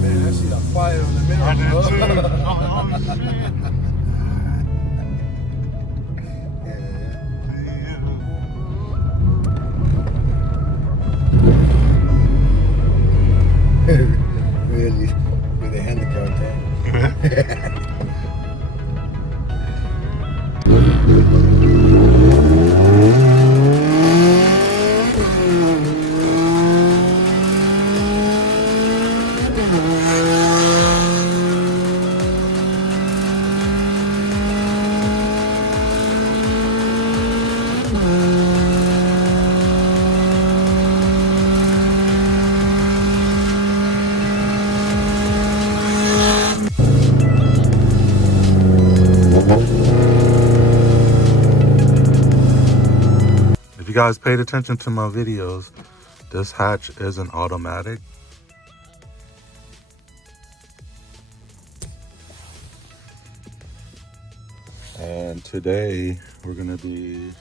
Man, I see a fire in the middle. I did too. Oh, shit. Really, with a handicap tank. If you guys paid attention to my videos, this hatch is an automatic. And today we're gonna be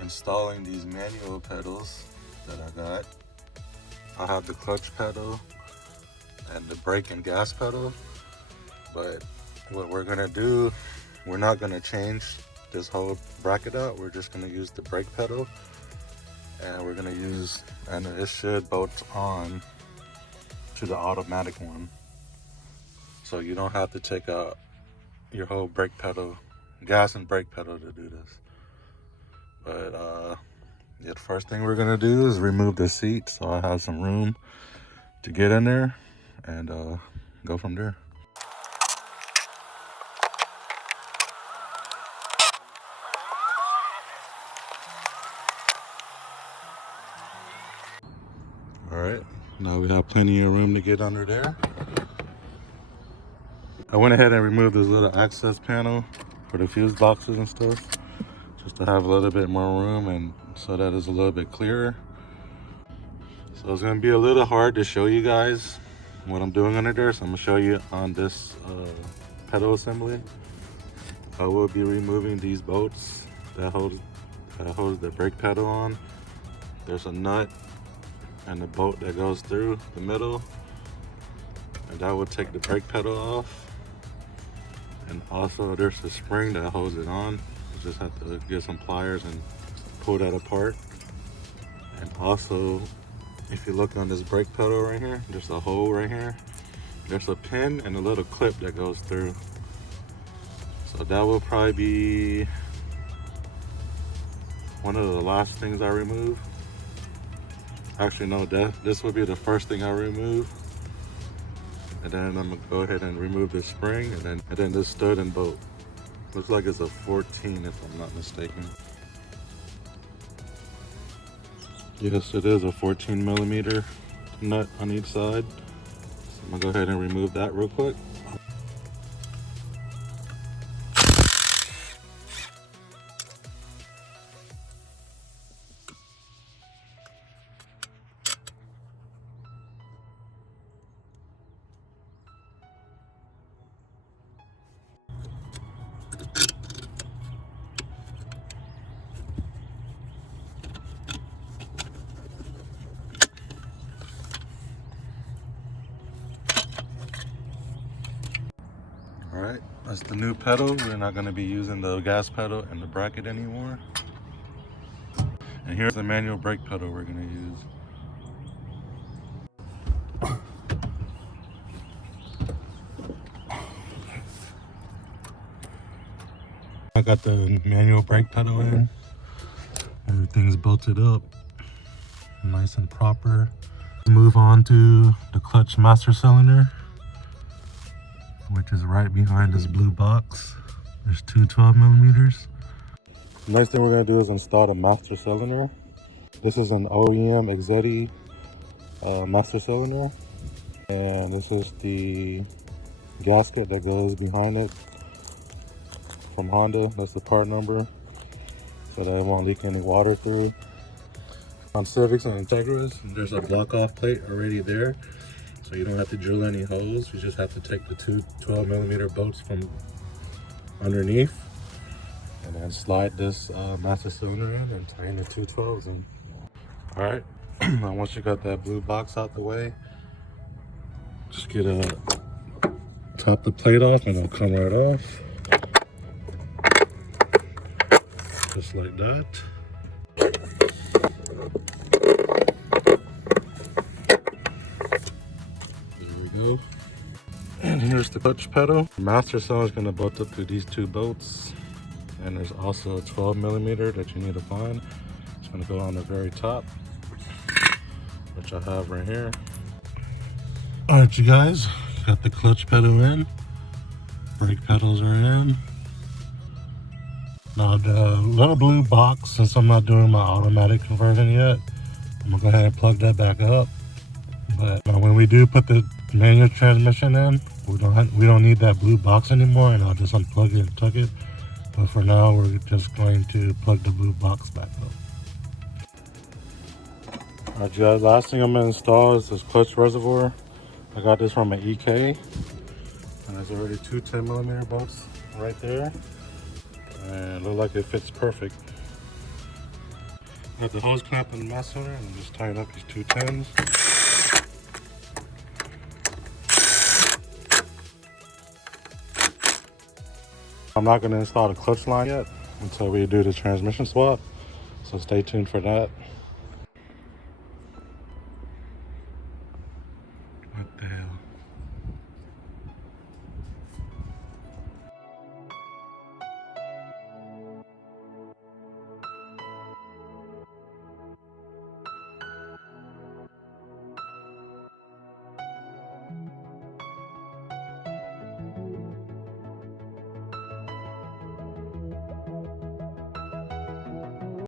installing these manual pedals that I got. I have the clutch pedal and the brake and gas pedal, but what we're gonna do, we're not gonna change this whole bracket out. We're just gonna use the brake pedal, and we're gonna use, and it should bolt on to the automatic one, so you don't have to take out your whole brake pedal, gas and brake pedal to do this. But yeah, the first thing we're gonna do is remove the seat, so I have some room to get in there and go from there. All right, now we have plenty of room to get under there. I went ahead and removed this little access panel for the fuse boxes and stuff, just to have a little bit more room and so that it's a little bit clearer. So it's gonna be a little hard to show you guys what I'm doing under there, so I'm gonna show you on this pedal assembly. I will be removing these bolts that hold the brake pedal on. There's a nut and a bolt that goes through the middle, and that will take the brake pedal off. And also there's a spring that holds it on. You just have to get some pliers and pull that apart. And also, if you look on this brake pedal right here, there's a hole right here. There's a pin and a little clip that goes through. So that will probably be one of the last things I remove. Actually, no, this will be the first thing I remove. And then I'm gonna go ahead and remove the spring, and then this stud and bolt. Looks like it's a 14 if I'm not mistaken. Yes, it is a 14 millimeter nut on each side. So I'm gonna go ahead and remove that real quick. All right, that's the new pedal. We're not gonna be using the gas pedal and the bracket anymore. And here's the manual brake pedal we're gonna use. I got the manual brake pedal in. Everything's bolted up, nice and proper. Move on to the clutch master cylinder, which is right behind this blue box. There's two 12 millimeters. Next thing we're gonna do is install the master cylinder. This is an OEM Exetti master cylinder, and this is the gasket that goes behind it from Honda. That's the part number, so that it won't leak any water through. On Civics and Integras, there's a block off plate already there, so you don't have to drill any holes. You just have to take the two 12 millimeter bolts from underneath, and and slide this master cylinder in and tighten the 212s in. All right, now once you got that blue box out the way, just get top the plate off and it'll come right off. Just like that. There we go. And here's the clutch pedal. The master cylinder is going to bolt up through these two bolts. And there's also a 12mm that you need to find. It's going to go on the very top, which I have right here. All right, you guys, got the clutch pedal in. Brake pedals are in. Now the little blue box, since I'm not doing my automatic conversion yet, I'm gonna go ahead and plug that back up. But when we do put the manual transmission in, we don't need that blue box anymore, and I'll just unplug it and tuck it. But for now, we're just going to plug the blue box back up. All right, guys, last thing I'm gonna install is this clutch reservoir. I got this from an EK, and there's already two 10mm bolts right there. And it looks like it fits perfect. Got the hose clamp in the master cylinder and I'm just tying up these two 10s. I'm not going to install the clutch line yet until we do the transmission swap, so stay tuned for that.